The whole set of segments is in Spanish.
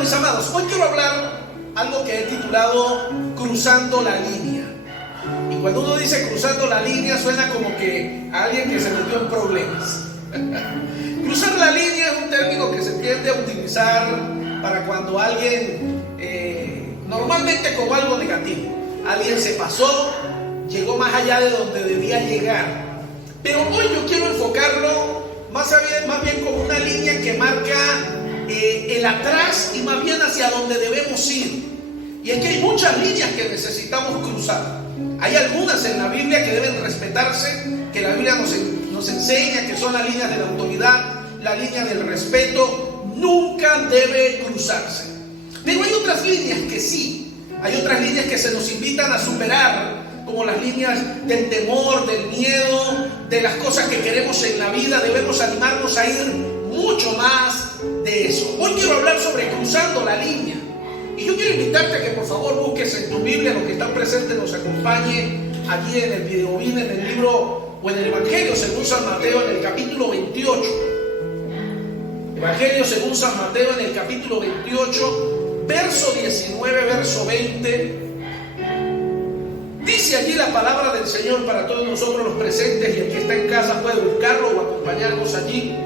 mis amados, hoy quiero hablar algo que he titulado Cruzando la Línea. Y cuando uno dice cruzando la línea, suena como que a alguien que se metió en problemas. Cruzar la línea es un término que se tiende a utilizar para cuando alguien, normalmente como algo negativo, alguien se pasó, llegó más allá de donde debía llegar. Pero hoy yo quiero enfocarlo más bien como una línea que marca el atrás y más bien hacia donde debemos ir. Y es que hay muchas líneas que necesitamos cruzar. Hay algunas en la Biblia que deben respetarse, que la Biblia nos enseña que son las líneas de la autoridad, la línea del respeto, nunca debe cruzarse. Pero hay otras líneas que sí, hay otras líneas que se nos invitan a superar, como las líneas del temor, del miedo, de las cosas que queremos en la vida. Debemos animarnos a ir mucho más de eso. Hoy quiero hablar sobre cruzando la línea. Y yo quiero invitarte a que por favor busques en tu Biblia, los que están presentes nos acompañe allí en el videovín, en el libro o en el Evangelio según San Mateo en el capítulo 28. Evangelio según San Mateo en el capítulo 28, verso 19, verso 20. Dice allí la palabra del Señor para todos nosotros los presentes, y el que está en casa puede buscarlo o acompañarnos allí.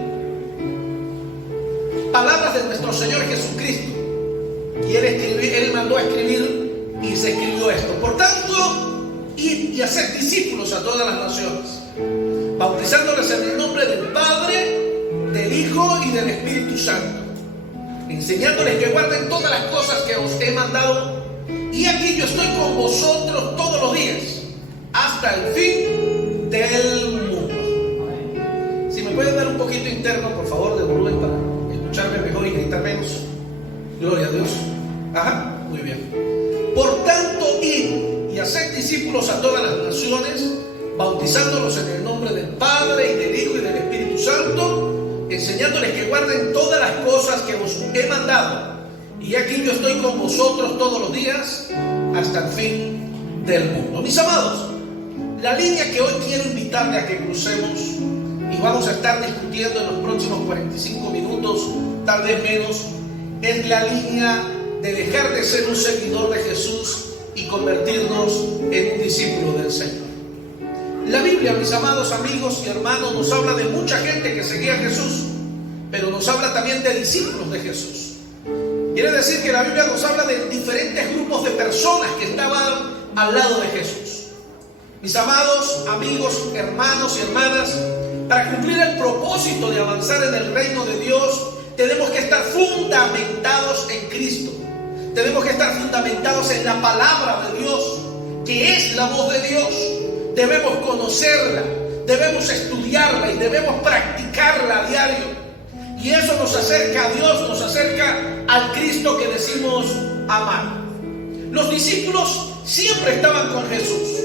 Palabras de nuestro Señor Jesucristo. Y Él mandó a escribir y se escribió esto: por tanto, id y haced discípulos a todas las naciones, bautizándoles en el nombre del Padre, del Hijo y del Espíritu Santo, enseñándoles que guarden todas las cosas que os he mandado. Y aquí yo estoy con vosotros todos los días, hasta el fin del mundo. Si me pueden dar un poquito interno, por favor, de volumen para escucharme mejor y gritar menos. Gloria a Dios. Ajá, muy bien. Por tanto, id y haced discípulos a todas las naciones, bautizándolos en el nombre del Padre y del Hijo y del Espíritu Santo, enseñándoles que guarden todas las cosas que os he mandado. Y aquí yo estoy con vosotros todos los días hasta el fin del mundo. Mis amados, la línea que hoy quiero invitarle a que crucemos, y vamos a estar discutiendo en los próximos 45 minutos, tal vez menos, es la línea de dejar de ser un seguidor de Jesús y convertirnos en un discípulo del Señor. La Biblia, mis amados amigos y hermanos, nos habla de mucha gente que seguía a Jesús, pero nos habla también de discípulos de Jesús. Quiere decir que la Biblia nos habla de diferentes grupos de personas que estaban al lado de Jesús. Mis amados amigos, hermanos y hermanas, para cumplir el propósito de avanzar en el reino de Dios, tenemos que estar fundamentados en Cristo. Tenemos que estar fundamentados en la palabra de Dios, que es la voz de Dios. Debemos conocerla, debemos estudiarla y debemos practicarla a diario. Y eso nos acerca a Dios, nos acerca al Cristo que decimos amar. Los discípulos siempre estaban con Jesús.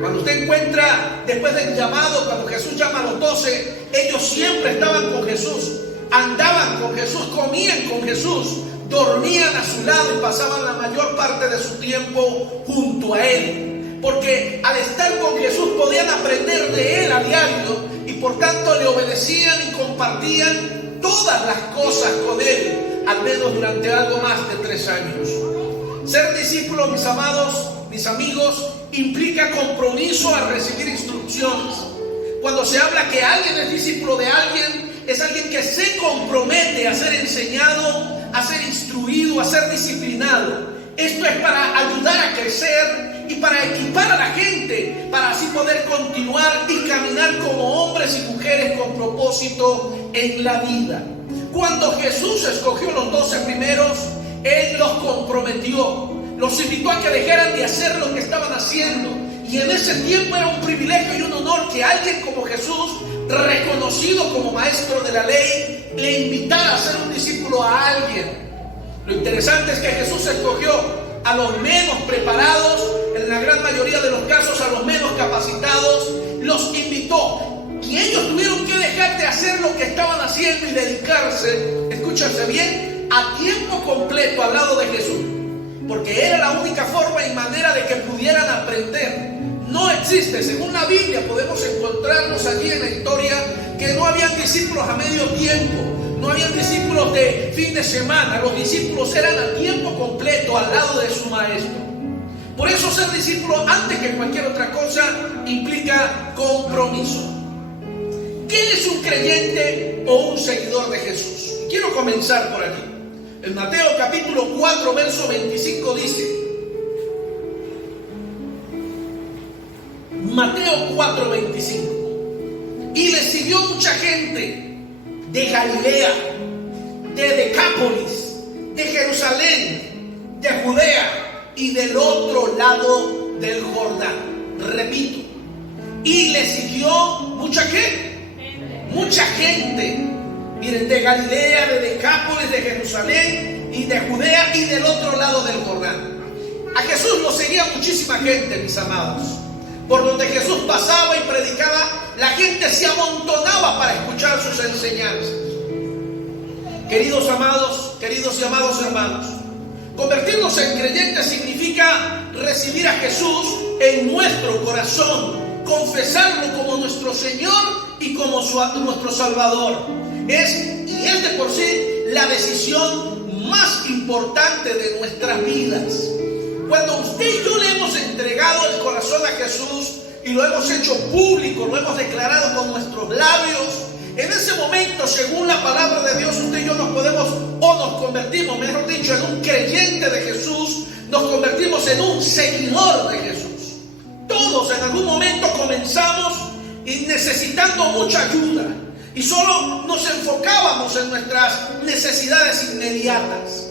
Cuando usted encuentra, después del llamado, cuando Jesús llama a los 12, ellos siempre estaban con Jesús. Andaban con Jesús, comían con Jesús, dormían a su lado y pasaban la mayor parte de su tiempo junto a Él. Porque al estar con Jesús podían aprender de Él a diario y por tanto le obedecían y compartían todas las cosas con Él, al menos durante algo más de 3 años. Ser discípulo, mis amados, mis amigos, implica compromiso a recibir instrucciones. Cuando se habla que alguien es discípulo de alguien, es alguien que se compromete a ser enseñado, a ser instruido, a ser disciplinado. Esto es para ayudar a crecer y para equipar a la gente, para así poder continuar y caminar como hombres y mujeres con propósito en la vida. Cuando Jesús escogió los 12 primeros, Él los comprometió, los invitó a que dejaran de hacer lo que estaban haciendo. Y en ese tiempo era un privilegio y un honor que alguien como Jesús, reconocido como maestro de la ley, le invitara a ser un discípulo a alguien. Lo interesante es que Jesús escogió a los menos preparados, en la gran mayoría de los casos a los menos capacitados, los invitó. Y ellos tuvieron que dejar de hacer lo que estaban haciendo y dedicarse, escúchense bien, a tiempo completo al lado de Jesús. Porque era la única forma y manera de que pudieran aprender. No existe, según la Biblia podemos encontrarnos allí en la historia, que no habían discípulos a medio tiempo. No habían discípulos de fin de semana. Los discípulos eran a tiempo completo al lado de su maestro. Por eso ser discípulo, antes que cualquier otra cosa, implica compromiso. ¿Quién es un creyente o un seguidor de Jesús? Quiero comenzar por aquí. En Mateo capítulo 4, verso 25 dice, Mateo 4, 25, y le siguió mucha gente de Galilea, de Decápolis, de Jerusalén, de Judea y del otro lado del Jordán. Repito, y le siguió mucha ¿qué? Mucha gente. Miren, de Galilea, de Decápolis, de Jerusalén y de Judea y del otro lado del Jordán. A Jesús lo seguía muchísima gente, mis amados. Por donde Jesús pasaba y predicaba, la gente se amontonaba para escuchar sus enseñanzas. Queridos amados, queridos y amados hermanos, convertirnos en creyentes significa recibir a Jesús en nuestro corazón, confesarlo como nuestro Señor y como nuestro Salvador. Es de por sí la decisión más importante de nuestras vidas. Cuando usted y yo le hemos entregado el corazón a Jesús y lo hemos hecho público, lo hemos declarado con nuestros labios, en ese momento, según la palabra de Dios, usted y yo nos convertimos, mejor dicho, en un creyente de Jesús, nos convertimos en un seguidor de Jesús. Todos en algún momento comenzamos necesitando mucha ayuda y solo nos enfocábamos en nuestras necesidades inmediatas.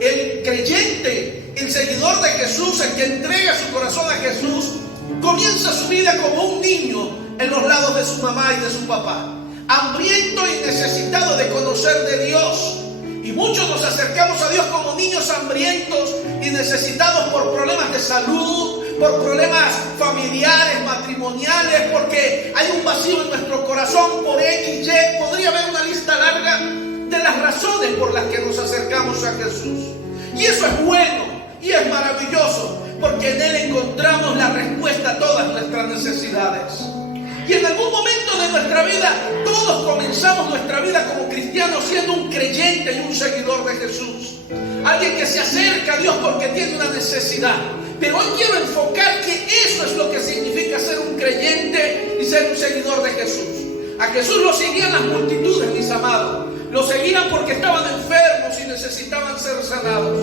El creyente, el seguidor de Jesús, el que entrega su corazón a Jesús, comienza su vida como un niño en los lados de su mamá y de su papá, hambriento y necesitado de conocer de Dios. Y muchos nos acercamos a Dios como niños hambrientos y necesitados por problemas de salud, por problemas familiares, matrimoniales, porque hay un vacío en nuestro corazón por X, Y. Podría haber una lista larga de las razones por las que nos acercamos a Jesús. Y eso es bueno y es maravilloso, porque en Él encontramos la respuesta a todas nuestras necesidades. Y en algún momento de nuestra vida, todos comenzamos nuestra vida como cristianos siendo un creyente y un seguidor de Jesús. Alguien que se acerca a Dios porque tiene una necesidad. Pero hoy quiero enfocar que eso es lo que significa ser un creyente y ser un seguidor de Jesús. A Jesús lo seguían las multitudes, mis amados. Lo seguían porque estaban enfermos y necesitaban ser sanados.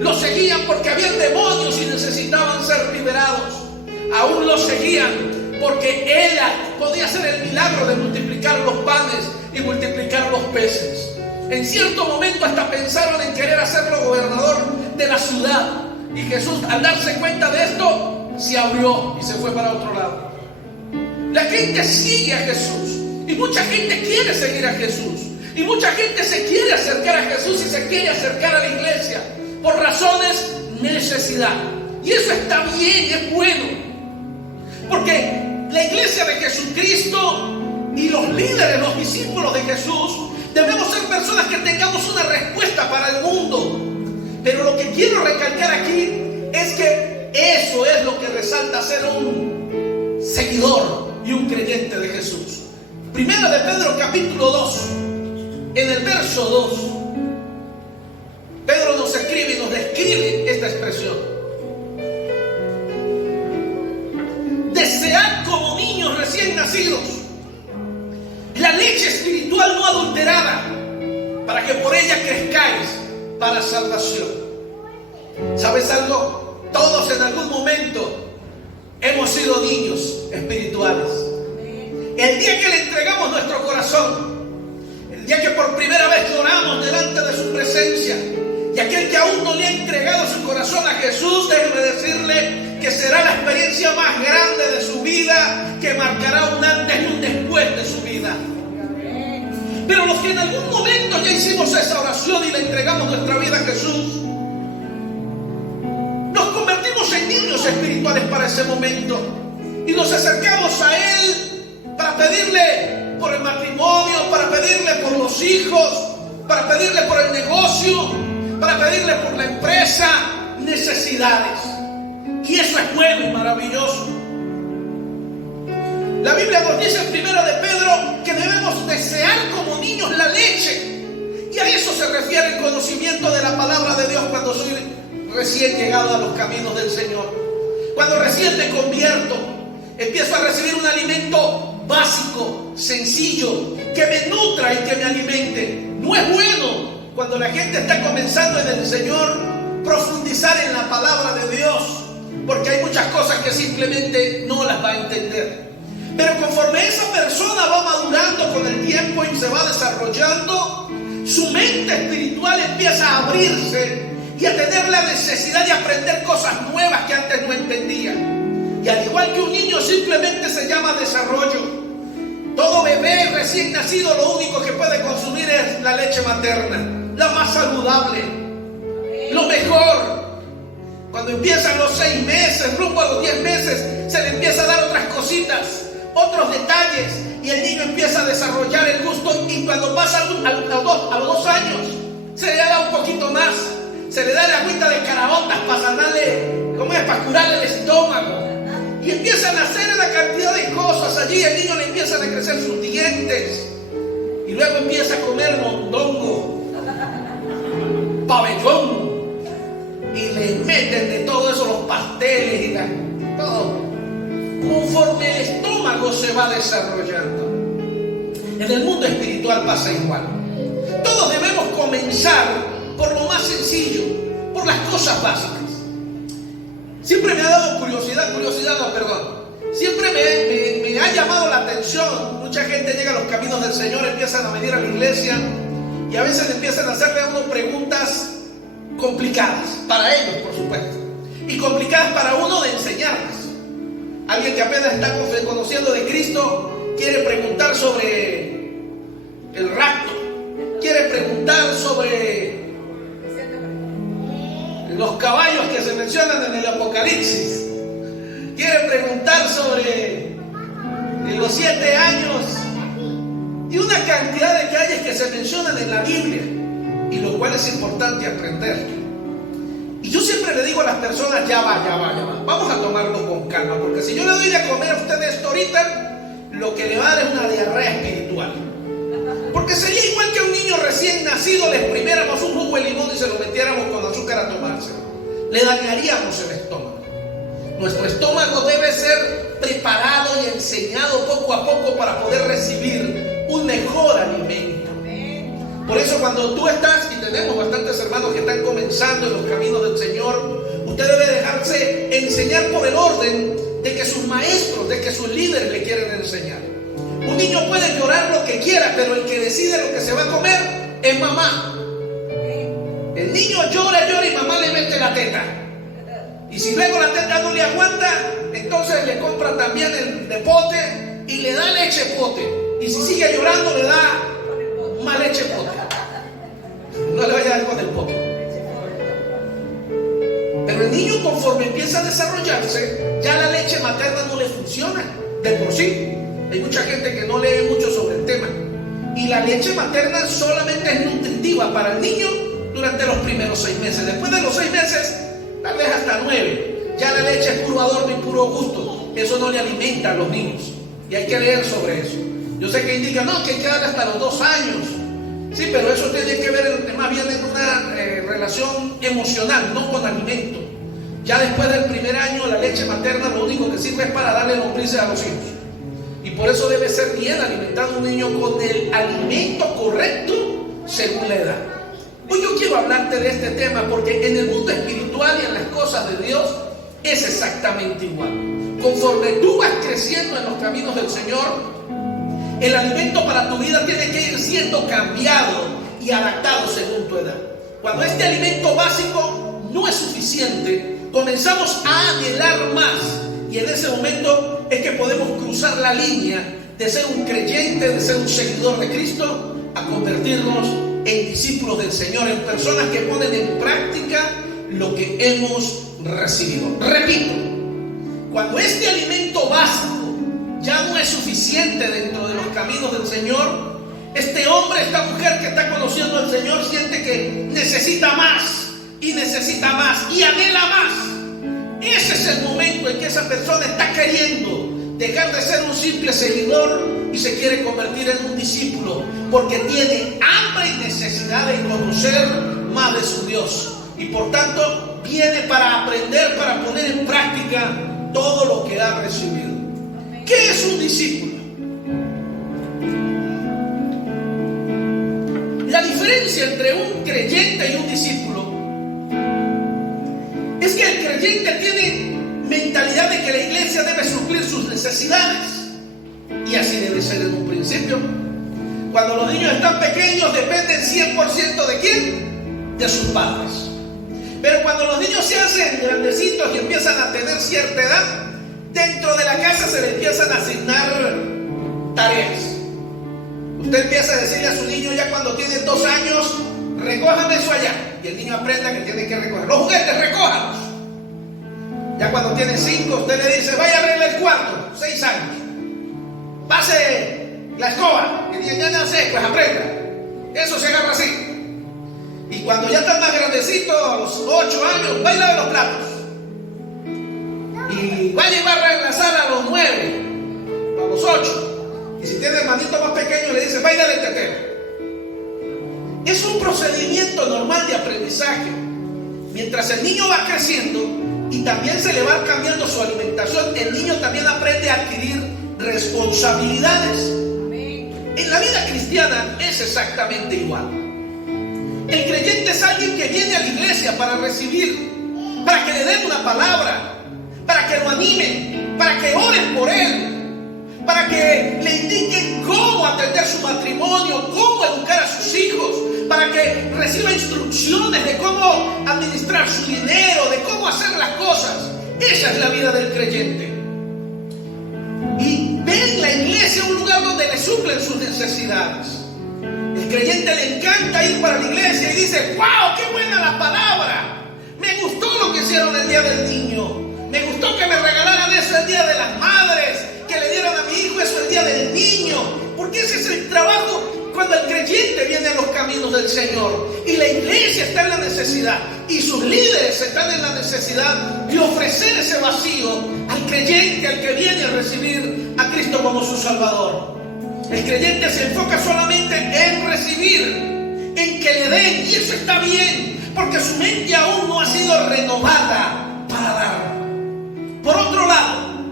Lo seguían porque habían demonios y necesitaban ser liberados. Aún lo seguían porque Él podía hacer el milagro de multiplicar los panes y multiplicar los peces. En cierto momento hasta pensaron en querer hacerlo gobernador de la ciudad. Y Jesús, al darse cuenta de esto, se abrió y se fue para otro lado. La gente sigue a Jesús y mucha gente quiere seguir a Jesús. Y mucha gente se quiere acercar a Jesús y se quiere acercar a la iglesia por razones necesidad. Y eso está bien, es bueno. Porque la iglesia de Jesucristo y los líderes, los discípulos de Jesús, debemos ser personas que tengamos una respuesta para el mundo. Pero lo que quiero recalcar aquí es que eso es lo que resalta ser un seguidor y un creyente de Jesús. Primera de Pedro capítulo 2, en el verso 2, Pedro nos escribe y nos describe esta expresión. Desead como niños recién nacidos la leche espiritual no adulterada, para que por ella crezcáis para salvación. ¿Sabes algo? Todos en algún momento hemos sido niños espirituales. El día que le entregamos nuestro corazón, el día que por primera vez lloramos delante de su presencia, y aquel que aún no le ha entregado su corazón a Jesús, déjeme decirle que será la experiencia más grande de su vida, que marcará un antes y un después de su vida. Pero los que en algún momento ya hicimos esa oración y le entregamos nuestra vida a Jesús, nos convertimos en niños espirituales para ese momento y nos acercamos a Él para pedirle por el matrimonio, para pedirle por los hijos, para pedirle por el negocio, para pedirle por la empresa, necesidades. Y eso es bueno y maravilloso. La Biblia nos dice en Primera de Pedro que debemos desear como niños la leche Y a eso se refiere el conocimiento de la palabra de Dios cuando soy recién llegado a los caminos del Señor. Cuando recién me convierto, empiezo a recibir un alimento básico, sencillo, que me nutra y que me alimente. No es bueno cuando la gente está comenzando en el Señor profundizar en la palabra de Dios, porque hay muchas cosas que simplemente no las va a entender. Pero conforme esa persona va madurando con el tiempo y se va desarrollando, su mente espiritual empieza a abrirse y a tener la necesidad de aprender cosas nuevas que antes no entendía. Y al igual que un niño, simplemente se llama desarrollo. Todo bebé recién nacido lo único que puede consumir es la leche materna, la más saludable, lo mejor. Cuando empiezan los 6 meses, rumbo a los 10 meses, se le empieza a dar otras cositas, otros detalles, y el niño empieza a desarrollar el gusto. Y cuando pasa a los 2 años, se le da un poquito más, se le da la agüita de caraotas para sanarle, para curarle el estómago. Y empiezan a hacer una cantidad de cosas allí. El niño le empiezan a crecer sus dientes. Y luego empieza a comer mondongo, pabellón. Y le meten de todo eso, los pasteles y todo. Conforme el estómago se va desarrollando. En el mundo espiritual pasa igual. Todos debemos comenzar por lo más sencillo, por las cosas básicas. Siempre me ha dado siempre me ha llamado la atención. Mucha gente llega a los caminos del Señor, empiezan a venir a la iglesia y a veces empiezan a hacerle a uno preguntas complicadas, para ellos por supuesto, y complicadas para uno de enseñarles. Alguien que apenas está conociendo de Cristo quiere preguntar sobre el rapto, quiere preguntar sobre los caballos que se mencionan en el Apocalipsis, quiere preguntar sobre los 7 años y una cantidad de detalles que se mencionan en la Biblia, y lo cual es importante aprender. Y yo siempre le digo a las personas, ya va, vamos a tomarlo con calma, porque si yo le doy a comer a usted esto ahorita, lo que le va a dar es una diarrea espiritual. Porque sería igual que a un niño recién nacido le exprimiéramos un jugo de limón y se lo metiéramos con azúcar a tomárselo. Le dañaríamos el estómago. Nuestro estómago debe ser preparado y enseñado poco a poco para poder recibir un mejor alimento. Por eso cuando tú estás, y tenemos bastantes hermanos que están comenzando en los caminos del Señor, usted debe dejarse enseñar por el orden de que sus maestros, de que sus líderes le quieren enseñar. Un niño puede llorar lo que quiera, pero el que decide lo que se va a comer es mamá. El niño llora y mamá le mete la teta. Y si luego la teta no le aguanta, entonces le compra también el de pote y le da leche pote. Y si sigue llorando, le da más leche pote. No le vaya a dar con el pote. Pero el niño, conforme empieza a desarrollarse, ya la leche materna no le funciona de por sí. Hay mucha gente que no lee mucho sobre el tema. Y la leche materna solamente es nutritiva para el niño durante los primeros 6 meses. Después de los 6 meses, tal vez hasta 9, ya la leche es puro adorno y puro gusto. Eso no le alimenta a los niños. Y hay que leer sobre eso. Yo sé que indica, no, que hay que darle hasta los 2 años. Sí, pero eso tiene que ver más bien en una relación emocional, no con alimento. Ya después del primer año, la leche materna lo único que sirve es para darle lombrices a los hijos. Y por eso debe ser bien alimentado un niño con el alimento correcto según la edad. Hoy yo quiero hablarte de este tema porque en el mundo espiritual y en las cosas de Dios es exactamente igual. Conforme tú vas creciendo en los caminos del Señor, el alimento para tu vida tiene que ir siendo cambiado y adaptado según tu edad. Cuando este alimento básico no es suficiente, comenzamos a anhelar más. Y en ese momento es que podemos cruzar la línea de ser un creyente, de ser un seguidor de Cristo, a convertirnos en discípulos del Señor, en personas que ponen en práctica lo que hemos recibido. Repito, cuando este alimento básico ya no es suficiente dentro de los caminos del Señor, este hombre, esta mujer que está conociendo al Señor siente que necesita más y necesita más y anhela más. Ese es el momento en que esa persona está queriendo dejar de ser un simple seguidor y se quiere convertir en un discípulo, porque tiene hambre y necesidad de conocer más de su Dios, y por tanto viene para aprender, para poner en práctica todo lo que ha recibido. ¿Qué es un discípulo? La diferencia entre un creyente y un discípulo es que el creyente tiene mentalidad de que la iglesia debe suplir sus necesidades, y así debe ser en un principio. Cuando los niños están pequeños dependen 100% de ¿quién? De sus padres. Pero cuando los niños se hacen grandecitos y empiezan a tener cierta edad, dentro de la casa se le empiezan a asignar tareas. Usted empieza a decirle a su niño ya cuando tiene 2 años, recójame eso allá, y el niño aprenda que tiene que recoger los juguetes, recójalos. Ya cuando tiene 5, usted le dice, vaya a arreglar el cuarto, 6 años. Pase la escoba, que ya no sé, pues aprenda. Eso se agarra así. Y cuando ya está más grandecito, a los 8 años, va a lavar los platos. Y vaya y barra en la sala a los 9, a los 8. Y si tiene hermanito más pequeño, le dice, vaya del tetero. Es un procedimiento normal de aprendizaje. Mientras el niño va creciendo y también se le va cambiando su alimentación, el niño también aprende a adquirir responsabilidades. En la vida cristiana es exactamente igual. El creyente es alguien que viene a la iglesia para recibir, para que le den una palabra, para que lo animen, para que oren por él, para que le indiquen cómo atender su matrimonio, cómo educar a sus hijos, para que reciba instrucciones de cómo administrar su dinero, de cómo hacer las cosas. Esa es la vida del creyente. Y ven la iglesia un lugar donde le suplen sus necesidades. El creyente le encanta ir para la iglesia y dice, ¡wow! ¡Qué buena la palabra! Me gustó lo que hicieron el día del niño. Me gustó que me regalaran eso el día de las madres, que le dieran a mi hijo eso el día del niño. Porque ese es el trabajo cuando el creyente viene a los caminos del Señor. Y la iglesia está en la necesidad, y sus líderes están en la necesidad de ofrecer ese vacío al creyente, al que viene a recibir a Cristo como su Salvador. El creyente se enfoca solamente en recibir, en que le den, y eso está bien, porque su mente aún no ha sido renovada para dar. Por otro lado,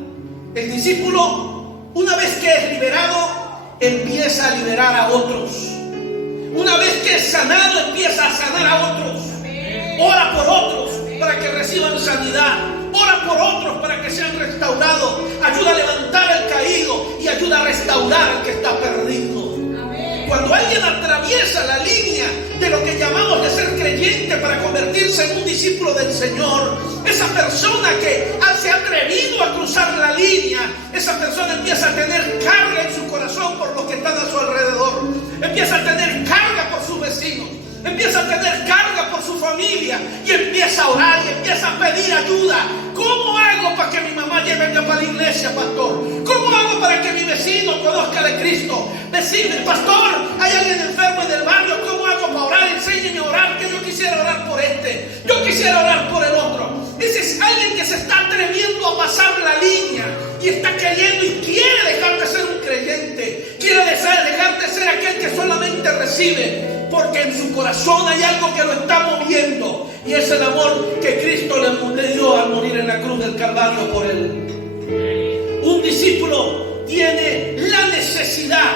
el discípulo, una vez que es liberado, empieza a liberar a otros. Una vez que es sanado, empieza a sanar a otros. Ora por otros para que reciban sanidad. Ora por otros para que sean restaurados. Ayuda a levantar al caído y ayuda a restaurar al que está perdido. Cuando alguien atraviesa la línea de lo que llamamos de ser creyente para convertirse en un discípulo del Señor, esa persona que se ha atrevido a cruzar la línea, esa persona empieza a tener carga en su corazón por los que están a su alrededor, empieza a tener carga por sus vecinos, empieza a tener carga por su familia, y empieza a orar y empieza a pedir ayuda. ¿Cómo hago para que mi mamá lleve para la iglesia, pastor? ¿Cómo hago para que mi vecino conozca de Cristo? Vecino, pastor, hay alguien enfermo en el barrio, ¿cómo hago para orar? Enséñeme a orar, que yo quisiera orar por este, yo quisiera orar por el otro. Ese es alguien que se está atreviendo a pasar la línea y está creyendo y quiere dejar de ser un creyente, quiere dejar de ser aquel que solamente recibe, porque en su corazón hay algo que lo está moviendo, y es el amor que Cristo le dio al morir en la cruz del Calvario por él. Un discípulo tiene la necesidad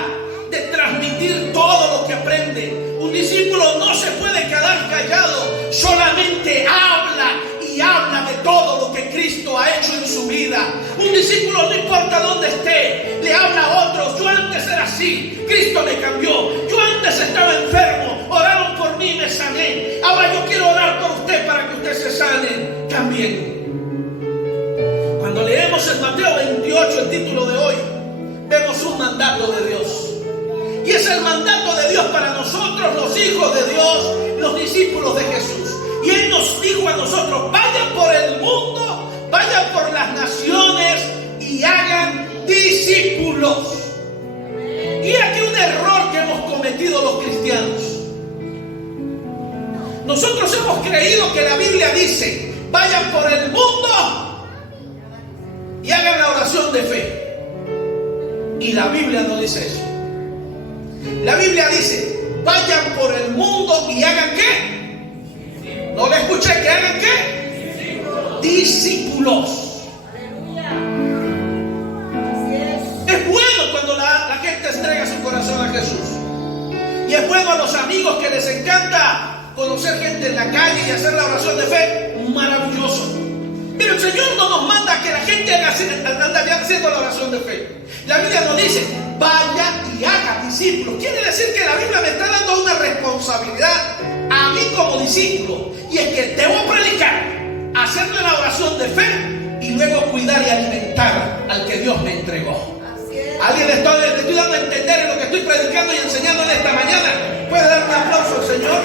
de transmitir todo lo que aprende. Un discípulo no se puede quedar callado, solamente habla y habla de todo lo que Cristo ha hecho en su vida. Un discípulo, no importa dónde esté, le habla a otros. Yo antes era así, Cristo me cambió. Yo antes estaba enfermo, oraron por mí, me sané. Ahora yo quiero orar por usted para que usted se sane también. Cuando leemos en Mateo 28, el título de hoy, vemos un mandato de Dios. Y es el mandato de Dios para nosotros, los hijos de Dios, los discípulos de Jesús. Y Él nos dijo a nosotros, vayan por el mundo, vayan por las naciones y hagan discípulos. Y aquí un error que hemos cometido los cristianos. Nosotros hemos creído que la Biblia dice, vayan por el mundo y hagan la oración de fe. Y la Biblia no dice eso. La Biblia dice: vayan por el mundo y hagan ¿qué? No le escuché, que hagan ¿qué? Discípulos. Es bueno cuando la gente entrega su corazón a Jesús. Y es bueno a los amigos que les encanta conocer gente en la calle y hacer la oración de fe. Maravilloso. Pero el Señor no nos manda que la gente ande haciendo la oración de fe. La Biblia nos dice: vaya y haga discípulos. Quiere decir que la Biblia me está dando una responsabilidad a mí como discípulo. Y es que debo predicar, hacerle la oración de fe y luego cuidar y alimentar al que Dios me entregó. Alguien le estoy dando a entender en lo que estoy predicando y enseñando en esta mañana. ¿Puede dar un aplauso al Señor?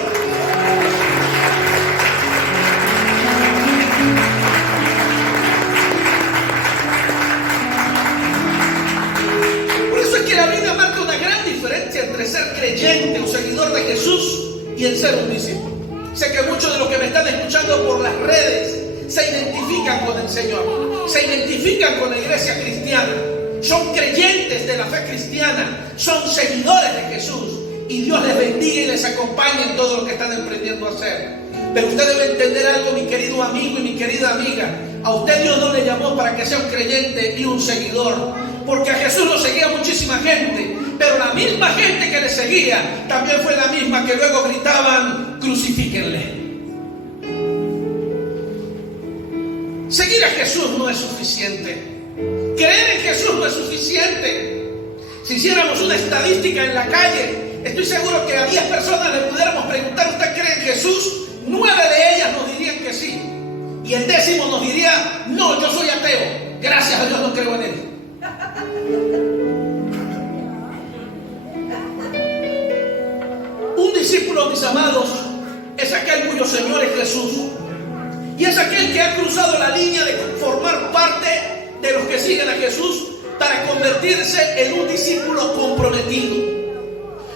Por eso es que la Biblia marca una gran diferencia entre ser creyente o seguidor de Jesús y el ser un discípulo. Sé que muchos de los que me están escuchando por las redes se identifican con el Señor, se identifican con la iglesia cristiana. Son creyentes de la fe cristiana, son seguidores de Jesús, y Dios les bendiga y les acompañe en todo lo que están emprendiendo a hacer. Pero usted debe entender algo, mi querido amigo y mi querida amiga: a usted Dios no le llamó para que sea un creyente y un seguidor, porque a Jesús lo seguía muchísima gente, pero la misma gente que le seguía también fue la misma que luego gritaban: crucifíquenle. Seguir a Jesús no es suficiente. Creer en Jesús no es suficiente. Si hiciéramos una estadística en la calle, estoy seguro que a 10 personas le pudiéramos preguntar: ¿usted cree en Jesús? 9 de ellas nos dirían que sí. Y el 10º nos diría: no, yo soy ateo. Gracias a Dios no creo en él. Un discípulo, mis amados, es aquel cuyo Señor es Jesús. Y es aquel que ha cruzado la línea de formar parte de los que siguen a Jesús para convertirse en un discípulo comprometido.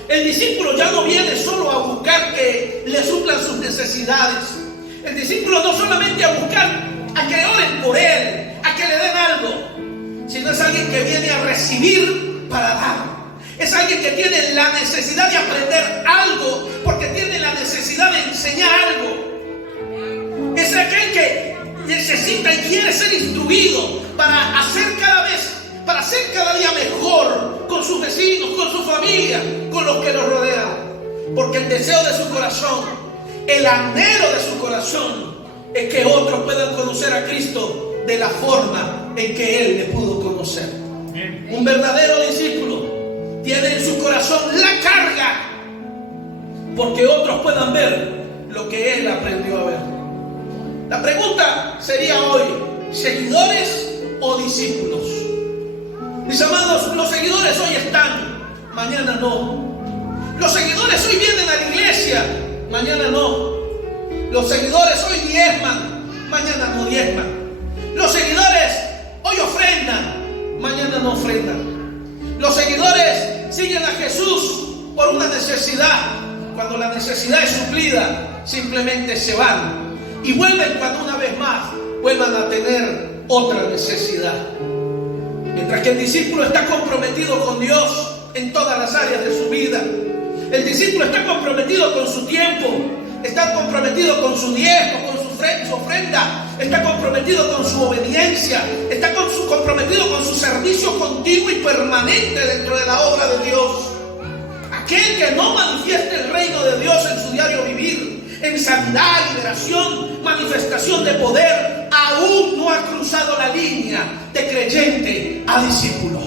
El discípulo ya no viene solo a buscar que le suplan sus necesidades. El discípulo no solamente a buscar a que oren por él, a que le den algo, sino es alguien que viene a recibir para dar. Es alguien que tiene la necesidad de aprender algo, porque tiene la necesidad de enseñar algo. Es aquel que necesita y quiere ser instruido para ser cada día mejor con sus vecinos, con su familia, con los que los rodean. Porque el deseo de su corazón, el anhelo de su corazón, es que otros puedan conocer a Cristo de la forma en que Él le pudo conocer. Un verdadero discípulo tiene en su corazón la carga porque otros puedan ver lo que Él aprendió a ver. La pregunta sería hoy: ¿seguidores o discípulos? Mis amados, los seguidores hoy están, mañana no. Los seguidores hoy vienen a la iglesia, mañana no. Los seguidores hoy diezman, mañana no diezman. Los seguidores hoy ofrendan, mañana no ofrendan. Los seguidores siguen a Jesús por una necesidad. Cuando la necesidad es suplida, simplemente se van y vuelven cuando una vez más vuelvan a tener otra necesidad. Mientras que el discípulo está comprometido con Dios en todas las áreas de su vida. El discípulo está comprometido con su tiempo, está comprometido con su diezmo, con su ofrenda, está comprometido con su obediencia, está comprometido con su servicio continuo y permanente dentro de la obra de Dios. Aquel que no manifieste el reino de Dios en su diario vivir, en sanidad, liberación, manifestación de poder, aún no ha cruzado la línea de creyente a discípulo.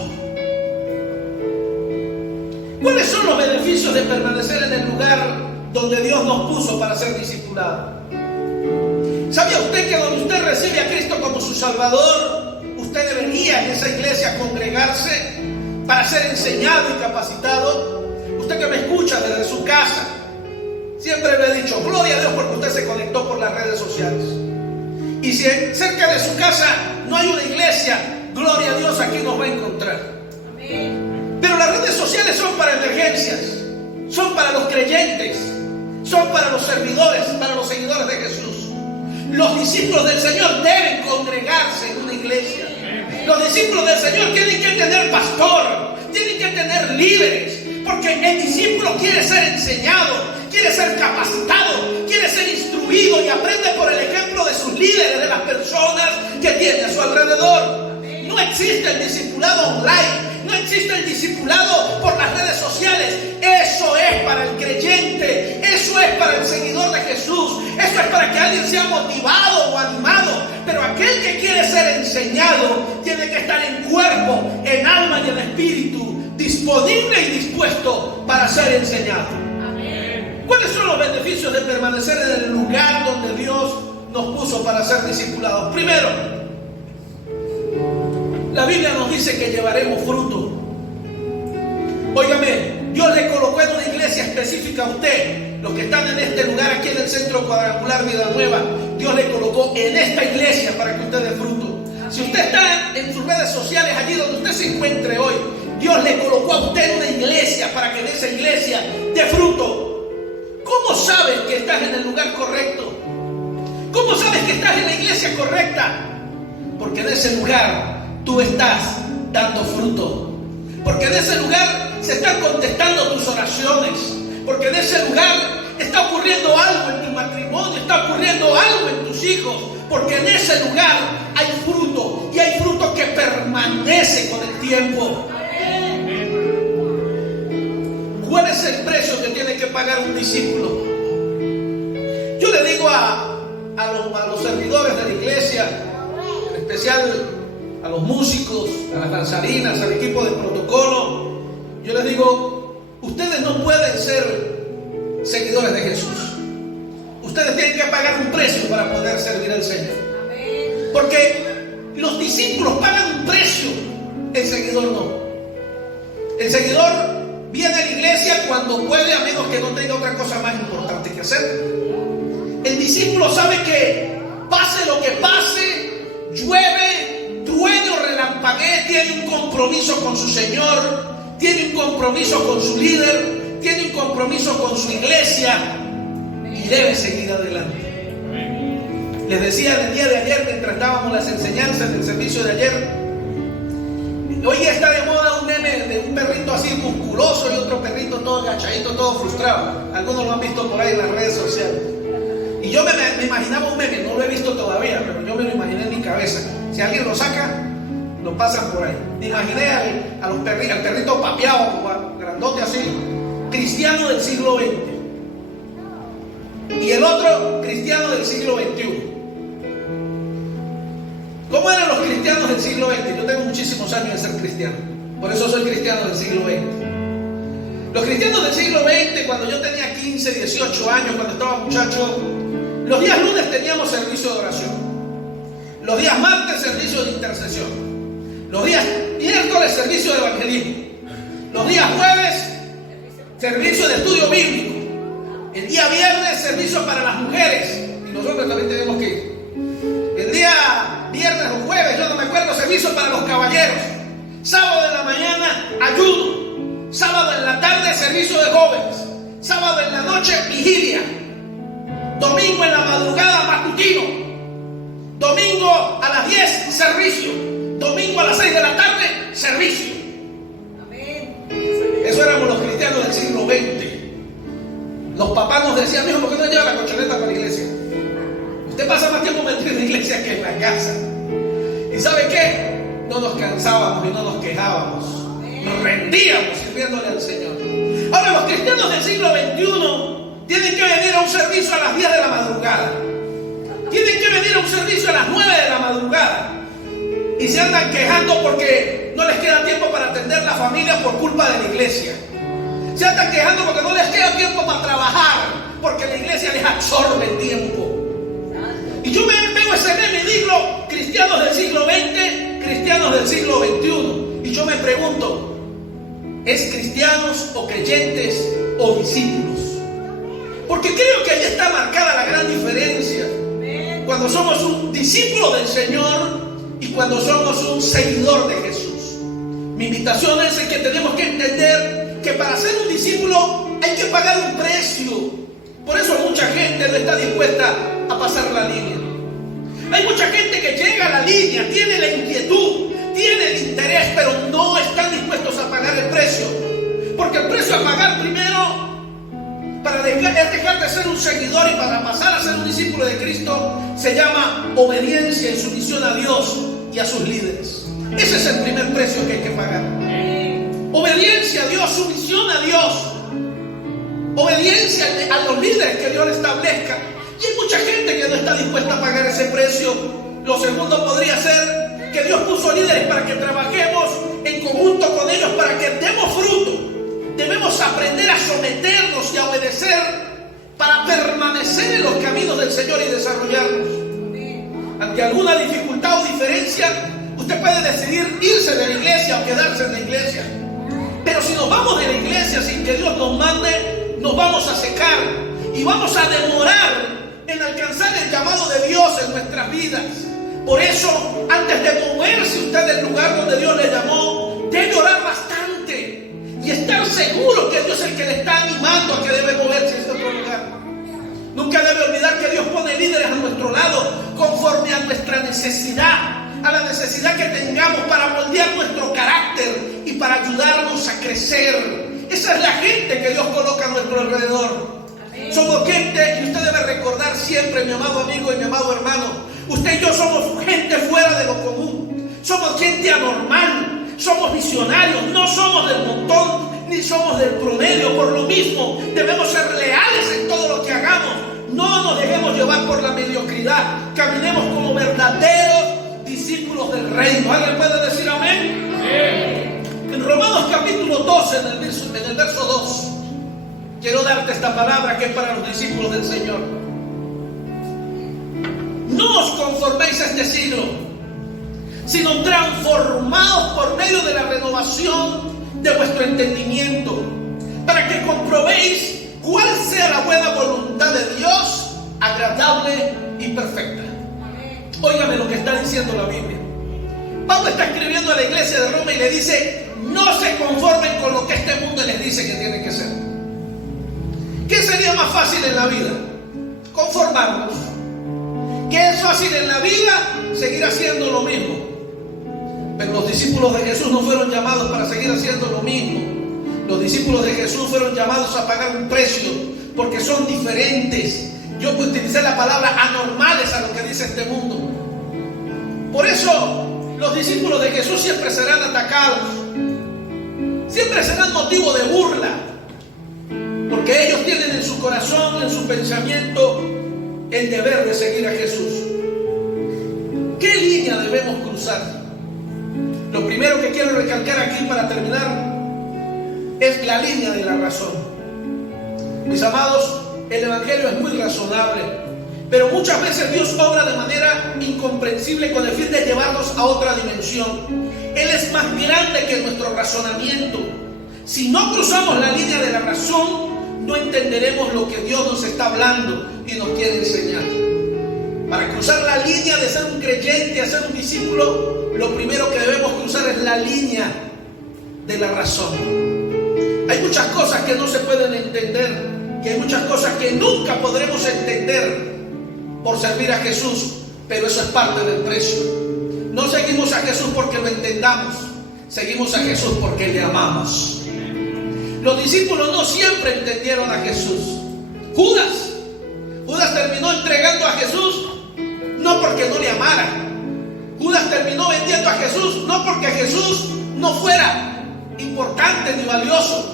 ¿Cuáles son los beneficios de permanecer en el lugar donde Dios nos puso para ser discipulados? ¿Sabía usted que donde usted recibe a Cristo como su Salvador, usted debería en esa iglesia congregarse para ser enseñado y capacitado? Usted que me escucha desde su casa, siempre le he dicho, gloria a Dios porque usted se conectó por las redes sociales. Y si cerca de su casa no hay una iglesia, gloria a Dios, aquí nos va a encontrar. Amén. Pero las redes sociales son para emergencias, son para los creyentes, son para los servidores, para los seguidores de Jesús. Los discípulos del Señor deben congregarse en una iglesia. Los discípulos del Señor tienen que tener pastor, tener líderes, porque el discípulo quiere ser enseñado, quiere ser capacitado, quiere ser instruido y aprende por el ejemplo de sus líderes, de las personas que tiene a su alrededor. No existe el discipulado online, no existe el discipulado por las redes sociales. Eso es para el creyente, eso es para el seguidor de Jesús, eso es para que alguien sea motivado o animado. Pero aquel que quiere ser enseñado tiene que estar en cuerpo, en alma y en espíritu, disponible y dispuesto para ser enseñado. Amén. ¿Cuáles son los beneficios de permanecer en el lugar donde Dios nos puso para ser discipulados? Primero, la Biblia nos dice que llevaremos fruto. Óigame, Dios le colocó en una iglesia específica a usted. Los que están en este lugar aquí en el Centro Cuadrangular Vida Nueva, Dios le colocó en esta iglesia para que usted dé fruto. Si usted está en sus redes sociales, allí donde usted se encuentre hoy, Dios le colocó a usted en una iglesia para que de esa iglesia dé fruto. ¿Cómo sabes que estás en el lugar correcto? ¿Cómo sabes que estás en la iglesia correcta? Porque en ese lugar tú estás dando fruto. Porque en ese lugar se están contestando tus oraciones. Porque en ese lugar está ocurriendo algo en tu matrimonio, está ocurriendo algo en tus hijos. Porque en ese lugar hay fruto, y hay fruto que permanece con el tiempo. ¿Cuál es el precio que tiene que pagar un discípulo? Yo le digo a los servidores de la iglesia, en especial a los músicos, a las danzarinas, al equipo de protocolo, yo les digo: ustedes no pueden ser seguidores de Jesús. Ustedes tienen que pagar un precio para poder servir al Señor. Porque los discípulos pagan un precio, el seguidor no. El seguidor viene a la iglesia cuando puede, a menos que no tenga otra cosa más importante que hacer. El discípulo sabe que pase lo que pase, llueve, truene o relampaguee, tiene un compromiso con su Señor, tiene un compromiso con su líder, tiene un compromiso con su iglesia y debe seguir adelante. Les decía el día de ayer, mientras dábamos las enseñanzas del servicio de ayer, hoy está de moda un meme de un perrito así musculoso y otro perrito todo agachadito, todo frustrado. Algunos lo han visto por ahí en las redes sociales. Y yo me imaginaba un meme, no lo he visto todavía, pero yo me lo imaginé en mi cabeza. Si alguien lo saca, lo pasan por ahí. Me imaginé al perrito papeado, grandote así, cristiano del siglo XX. Y el otro, cristiano del siglo XXI. ¿Cómo eran los cristianos del siglo XX? Yo tengo muchísimos años de ser cristiano, por eso soy cristiano del siglo XX. Los cristianos del siglo XX, cuando yo tenía 15, 18 años, cuando estaba muchacho, los días lunes teníamos servicio de oración, los días martes servicio de intercesión, los días miércoles servicio de evangelismo, los días jueves servicio de estudio bíblico, el día viernes servicio para las mujeres, y nosotros también tenemos que ir. El día viernes o jueves, yo no me acuerdo, servicio para los caballeros. Sábado en la mañana, ayuno. Sábado en la tarde, servicio de jóvenes. Sábado en la noche, vigilia. Domingo en la madrugada, matutino. Domingo a las 10, servicio. Domingo a las 6 de la tarde, servicio. Amén. Eso éramos los cristianos del siglo XX. Los papás nos decían: mijo, ¿por qué no lleva la colchoneta para la iglesia? Usted pasa más tiempo metido en la iglesia que en la casa. ¿Y sabe qué? No nos cansábamos y no nos quejábamos. Nos rendíamos sirviéndole al Señor. Ahora, los cristianos del siglo XXI tienen que venir a un servicio a las 10 de la madrugada. Tienen que venir a un servicio a las 9 de la madrugada. Y se andan quejando porque no les queda tiempo para atender la familia por culpa de la iglesia. Se andan quejando porque no les queda tiempo para trabajar, porque la iglesia les absorbe el tiempo. Y yo veo ese meme y digo: cristianos del siglo XX, cristianos del siglo XXI. Y yo me pregunto: ¿es cristianos o creyentes o discípulos? Porque creo que ahí está marcada la gran diferencia. Cuando somos un discípulo del Señor y cuando somos un seguidor de Jesús. Mi invitación es que tenemos que entender que para ser un discípulo hay que pagar un precio. Por eso mucha gente no está dispuesta a pasar la línea. Hay mucha gente que llega a la línea, tiene la inquietud, tiene el interés, pero no están dispuestos a pagar el precio. precio a pagar primero para dejar de ser un seguidor y para pasar a ser un discípulo de Cristo se llama obediencia y sumisión a Dios y a sus líderes. Ese es el primer precio que hay que pagar. Obediencia a Dios, sumisión a Dios, obediencia a los líderes que Dios establezca. Y hay mucha gente que no está dispuesta a pagar ese precio. Lo segundo podría ser que Dios puso líderes para que trabajemos en conjunto con ellos, para que demos fruto. Debemos aprender a someternos y a obedecer para permanecer en los caminos del Señor y desarrollarnos. Ante alguna dificultad o diferencia, usted puede decidir irse de la iglesia o quedarse en la iglesia. Pero si nos vamos de la iglesia sin que Dios nos mande, nos vamos a secar y vamos a demorar en alcanzar el llamado de Dios en nuestras vidas. Por eso, antes de moverse usted del lugar donde Dios le llamó, debe orar bastante y estar seguro que Dios es el que le está animando a que debe moverse a este otro lugar. Nunca debe olvidar que Dios pone líderes a nuestro lado conforme a nuestra necesidad, a la necesidad que tengamos para moldear nuestro carácter y para ayudarnos a crecer. Esa es la gente que Dios coloca a nuestro alrededor. Somos gente, y usted debe recordar siempre, mi amado amigo y mi amado hermano, usted y yo somos gente fuera de lo común. Somos gente anormal, somos visionarios, no somos del montón, ni somos del promedio. Por lo mismo, debemos ser leales en todo lo que hagamos. No nos dejemos llevar por la mediocridad. Caminemos como verdaderos discípulos del reino. ¿Alguien puede decir amén? Sí. En Romanos capítulo 12, en el verso 2, quiero darte esta palabra que es para los discípulos del Señor. No os conforméis a este siglo, sino transformaos por medio de la renovación de vuestro entendimiento, para que comprobéis cuál sea la buena voluntad de Dios, agradable y perfecta. Óigame lo que está diciendo la Biblia. Pablo está escribiendo a la iglesia de Roma y le dice: no se conformen con lo que este mundo les dice que tiene que ser. ¿Qué sería más fácil en la vida? Conformarnos. ¿Qué es fácil en la vida? Seguir haciendo lo mismo. Pero los discípulos de Jesús no fueron llamados para seguir haciendo lo mismo. Los discípulos de Jesús fueron llamados a pagar un precio, porque son diferentes. Yo utilicé la palabra anormales a lo que dice este mundo. Por eso los discípulos de Jesús siempre serán atacados, siempre serán motivo de burla, porque ellos tienen en su corazón, en su pensamiento, el deber de seguir a Jesús. ¿Qué línea debemos cruzar? Lo primero que quiero recalcar aquí para terminar es la línea de la razón. Mis amados, el Evangelio es muy razonable, pero muchas veces Dios obra de manera incomprensible con el fin de llevarnos a otra dimensión. Él es más grande que nuestro razonamiento. Si no cruzamos la línea de la razón, no entenderemos lo que Dios nos está hablando y nos quiere enseñar. Para cruzar la línea de ser un creyente a ser un discípulo, lo primero que debemos cruzar es la línea de la razón. Hay muchas cosas que no se pueden entender y hay muchas cosas que nunca podremos entender por servir a Jesús, pero eso es parte del precio. No seguimos a Jesús porque lo entendamos, seguimos a Jesús porque le amamos. Los discípulos no siempre entendieron a Jesús. Judas terminó entregando a Jesús no porque no le amara. Judas terminó vendiendo a Jesús no porque Jesús no fuera importante ni valioso.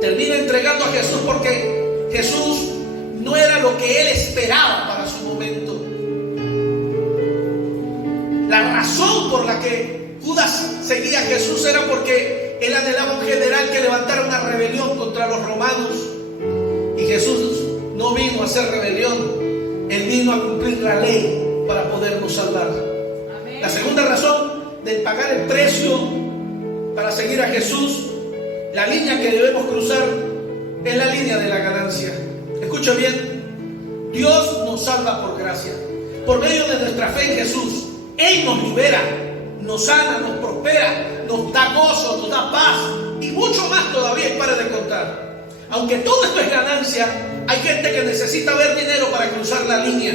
Termina entregando a Jesús porque Jesús no era lo que él esperaba para su momento. La razón por la que Judas seguía a Jesús era porque él anhelaba un general que levantara una rebelión contra los romanos. Y Jesús no vino a hacer rebelión, él vino a cumplir la ley para podernos salvar. Amén. La segunda razón de pagar el precio para seguir a Jesús, la línea que debemos cruzar es la línea de la ganancia. Escucha bien, Dios nos salva por gracia, por medio de nuestra fe en Jesús. Él nos libera, nos sana, nos prospera, nos da gozo, nos da paz y mucho más todavía para de contar. Aunque todo esto es ganancia, hay gente que necesita ver dinero para cruzar la línea.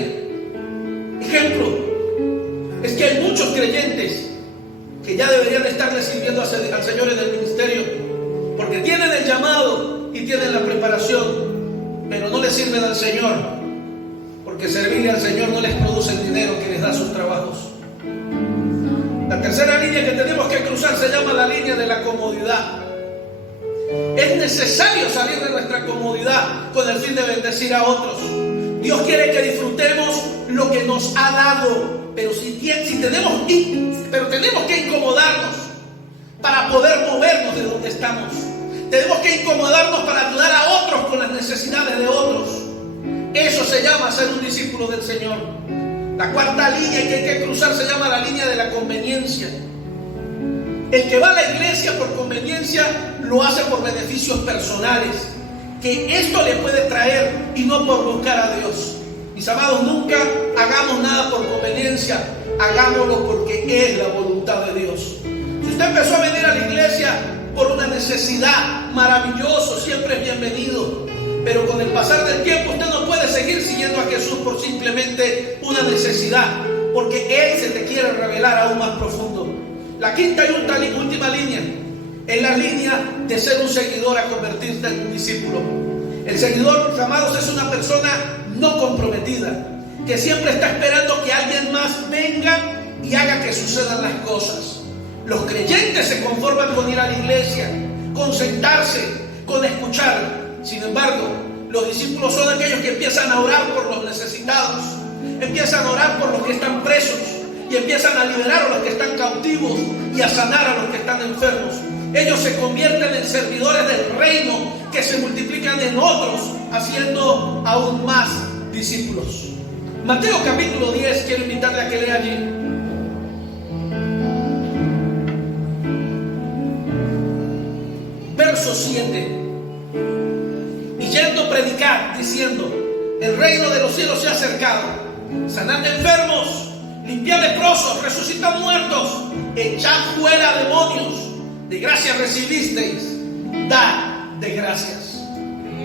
Ejemplo, es que hay muchos creyentes que ya deberían estarle sirviendo al Señor en el ministerio, porque tienen el llamado y tienen la preparación, pero no les sirven al Señor, porque servirle al Señor no les produce el dinero que les da sus trabajos. La tercera línea que tenemos que cruzar se llama la línea de la comodidad. Es necesario salir de nuestra comodidad con el fin de bendecir a otros. Dios quiere que disfrutemos lo que nos ha dado, pero tenemos que incomodarnos para poder movernos de donde estamos. Tenemos que incomodarnos para ayudar a otros con las necesidades de otros. Eso se llama ser un discípulo del Señor. La cuarta línea que hay que cruzar se llama la línea de la conveniencia. El que va a la iglesia por conveniencia lo hace por beneficios personales, que esto le puede traer y no por buscar a Dios. Mis amados, nunca hagamos nada por conveniencia, hagámoslo porque es la voluntad de Dios. Si usted empezó a venir a la iglesia por una necesidad, maravilloso, siempre es bienvenido. Pero con el pasar del tiempo usted no puede seguir siguiendo a Jesús por simplemente una necesidad, porque Él se te quiere revelar aún más profundo. La quinta y última línea es la línea de ser un seguidor a convertirte en un discípulo. El seguidor, mis amados, es una persona no comprometida, que siempre está esperando que alguien más venga y haga que sucedan las cosas. Los creyentes se conforman con ir a la iglesia, con sentarse, con escuchar. Sin embargo, los discípulos son aquellos que empiezan a orar por los necesitados, empiezan a orar por los que están presos y empiezan a liberar a los que están cautivos y a sanar a los que están enfermos. Ellos se convierten en servidores del reino que se multiplican en otros, haciendo aún más discípulos. Mateo capítulo 10, quiero invitarle a que lea allí. Verso 7. Y yendo a predicar, diciendo: el reino de los cielos se ha acercado. Sanad enfermos, limpiad leprosos, resucitad muertos, echad fuera demonios. De gracia recibisteis, dad de gracias.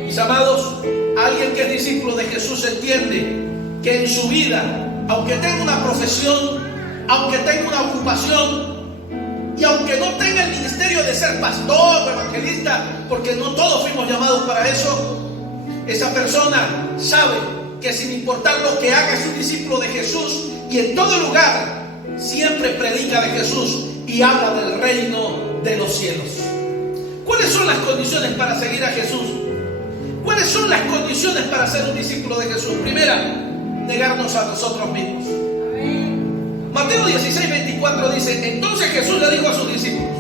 Mis amados, alguien que es discípulo de Jesús entiende que en su vida, aunque tenga una profesión, aunque tenga una ocupación, y aunque no tenga el ministerio de ser pastor o evangelista, porque no todos fuimos llamados para eso, esa persona sabe que sin importar lo que haga es un discípulo de Jesús, y en todo lugar siempre predica de Jesús y habla del reino de los cielos. ¿Cuáles son las condiciones para seguir a Jesús? ¿Cuáles son las condiciones para ser un discípulo de Jesús? Primera, negarnos a nosotros mismos. Mateo 16:24 dice: entonces Jesús le dijo a sus discípulos: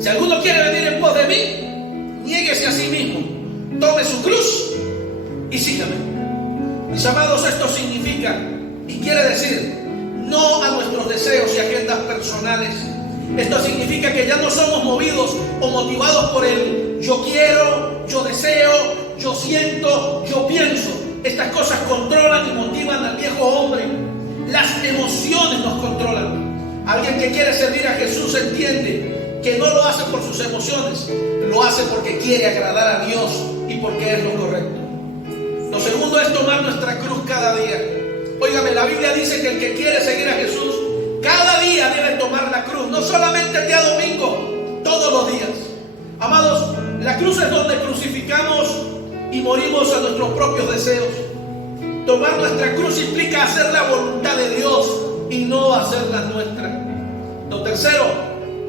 si alguno quiere venir en pos de mí, niéguese a sí mismo, tome su cruz y sígame. Mis amados, esto significa y quiere decir no a nuestros deseos y agendas personales. Esto significa que ya no somos movidos o motivados por el yo quiero, yo deseo, yo siento, yo pienso. Estas cosas controlan y motivan al viejo hombre. Las emociones nos controlan. Alguien que quiere servir a Jesús entiende que no lo hace por sus emociones, lo hace porque quiere agradar a Dios y porque es lo correcto. Lo segundo es tomar nuestra cruz cada día. Óigame, la Biblia dice que el que quiere seguir a Jesús cada día debe tomar la cruz, no solamente el día domingo, todos los días. Amados, la cruz es donde crucificamos y morimos a nuestros propios deseos. Tomar nuestra cruz implica hacer la voluntad de Dios y no hacer la nuestra. Lo tercero,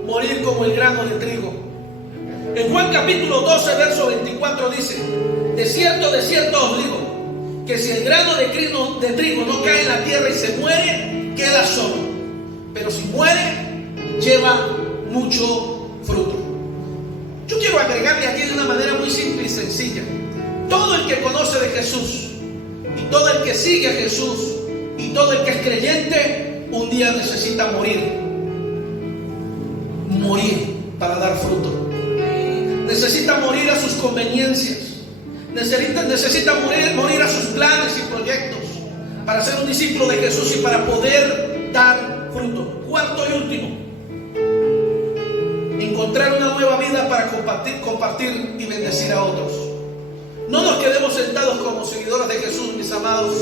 morir como el grano de trigo. En Juan capítulo 12, verso 24 dice: de cierto os digo, que si el grano de trigo no cae en la tierra y se muere, queda solo. Pero si muere, lleva mucho fruto. Yo quiero agregarle aquí de una manera muy simple y sencilla: todo el que conoce de Jesús, y todo el que sigue a Jesús, y todo el que es creyente, un día necesita morir para dar fruto. Necesita morir a sus conveniencias, necesita morir a sus planes y proyectos para ser un discípulo de Jesús y para poder dar fruto. Cuarto y último, encontrar una nueva vida para compartir y bendecir a otros. No nos quedemos sentados como seguidores de Jesús, mis amados.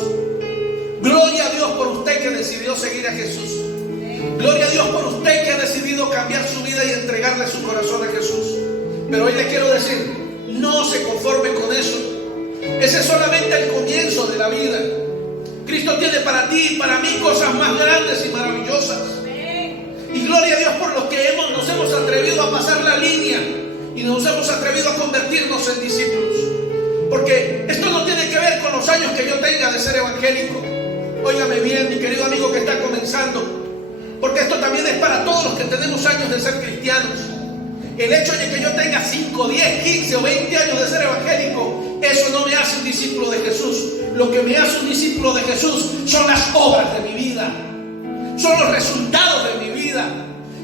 Gloria a Dios por usted que decidió seguir a Jesús. Gloria a Dios por usted que ha decidido cambiar su vida y entregarle su corazón a Jesús. Pero hoy les quiero decir, no se conformen con eso. Ese es solamente el comienzo de la vida. Cristo tiene para ti y para mí cosas más grandes y maravillosas. Y gloria a Dios por los que nos hemos atrevido a pasar la línea y nos hemos atrevido a convertirnos en discípulos. Porque esto no tiene que ver con los años que yo tenga de ser evangélico. Óigame bien, mi querido amigo que está comenzando, porque esto también es para todos los que tenemos años de ser cristianos. El hecho de que yo tenga 5, 10, 15 o 20 años de ser evangélico, eso no me hace un discípulo de Jesús. Lo que me hace un discípulo de Jesús son las obras de mi vida, son los resultados de mi vida,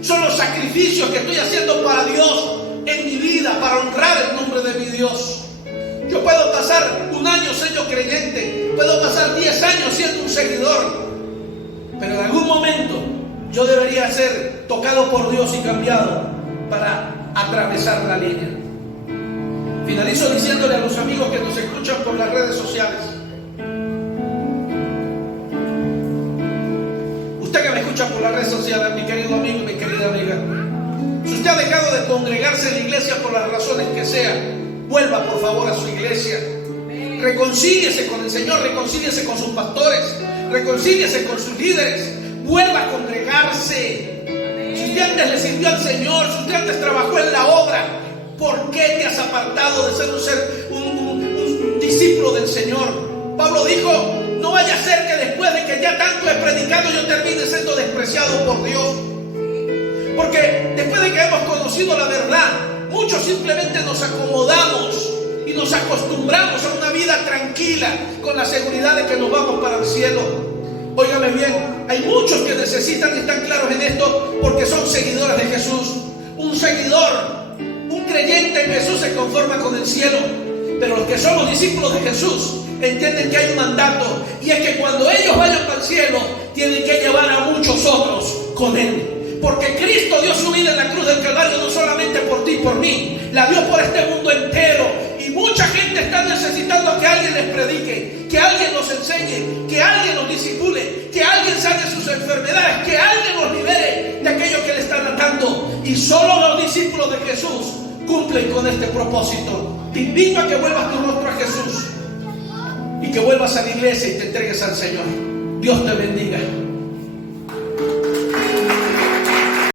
son los sacrificios que estoy haciendo para Dios en mi vida, para honrar el nombre de mi Dios. Yo puedo pasar un año siendo creyente, puedo pasar 10 años siendo un seguidor, pero en algún momento yo debería ser tocado por Dios y cambiado para atravesar la línea. Finalizo diciéndole a los amigos que nos escuchan por las redes sociales: usted que me escucha por las redes sociales, mi querido amigo y mi querida amiga, si usted ha dejado de congregarse en la iglesia por las razones que sean, vuelva por favor a su iglesia. Reconcíliese con el Señor, reconcíliese con sus pastores, reconcíliese con sus líderes, vuelva a congregarse. Si usted antes le sirvió al Señor, si usted antes trabajó en la obra, ¿por qué te has apartado de ser un discípulo del Señor? Pablo dijo: no vaya a ser que después de que ya tanto he predicado yo termine siendo despreciado por Dios. Porque después de que hemos conocido la verdad, muchos simplemente nos acomodamos y nos acostumbramos a una vida tranquila con la seguridad de que nos vamos para el cielo. Óigame bien, hay muchos que necesitan y están claros en esto porque son seguidores de Jesús. Un seguidor, un creyente en Jesús se conforma con el cielo. Pero los que somos discípulos de Jesús entienden que hay un mandato, y es que cuando ellos vayan para el cielo tienen que llevar a muchos otros con Él. Porque Cristo dio su vida en la cruz del Calvario no solamente por ti y por mí, la dio por este mundo entero. Y mucha gente está necesitando que alguien les predique, que alguien nos enseñe, que alguien nos discipule, que alguien sane sus enfermedades, que alguien nos libere de aquello que le están atando. Y solo los discípulos de Jesús cumplen con este propósito. Te invito a que vuelvas tu rostro a Jesús y que vuelvas a la iglesia y te entregues al Señor. Dios te bendiga.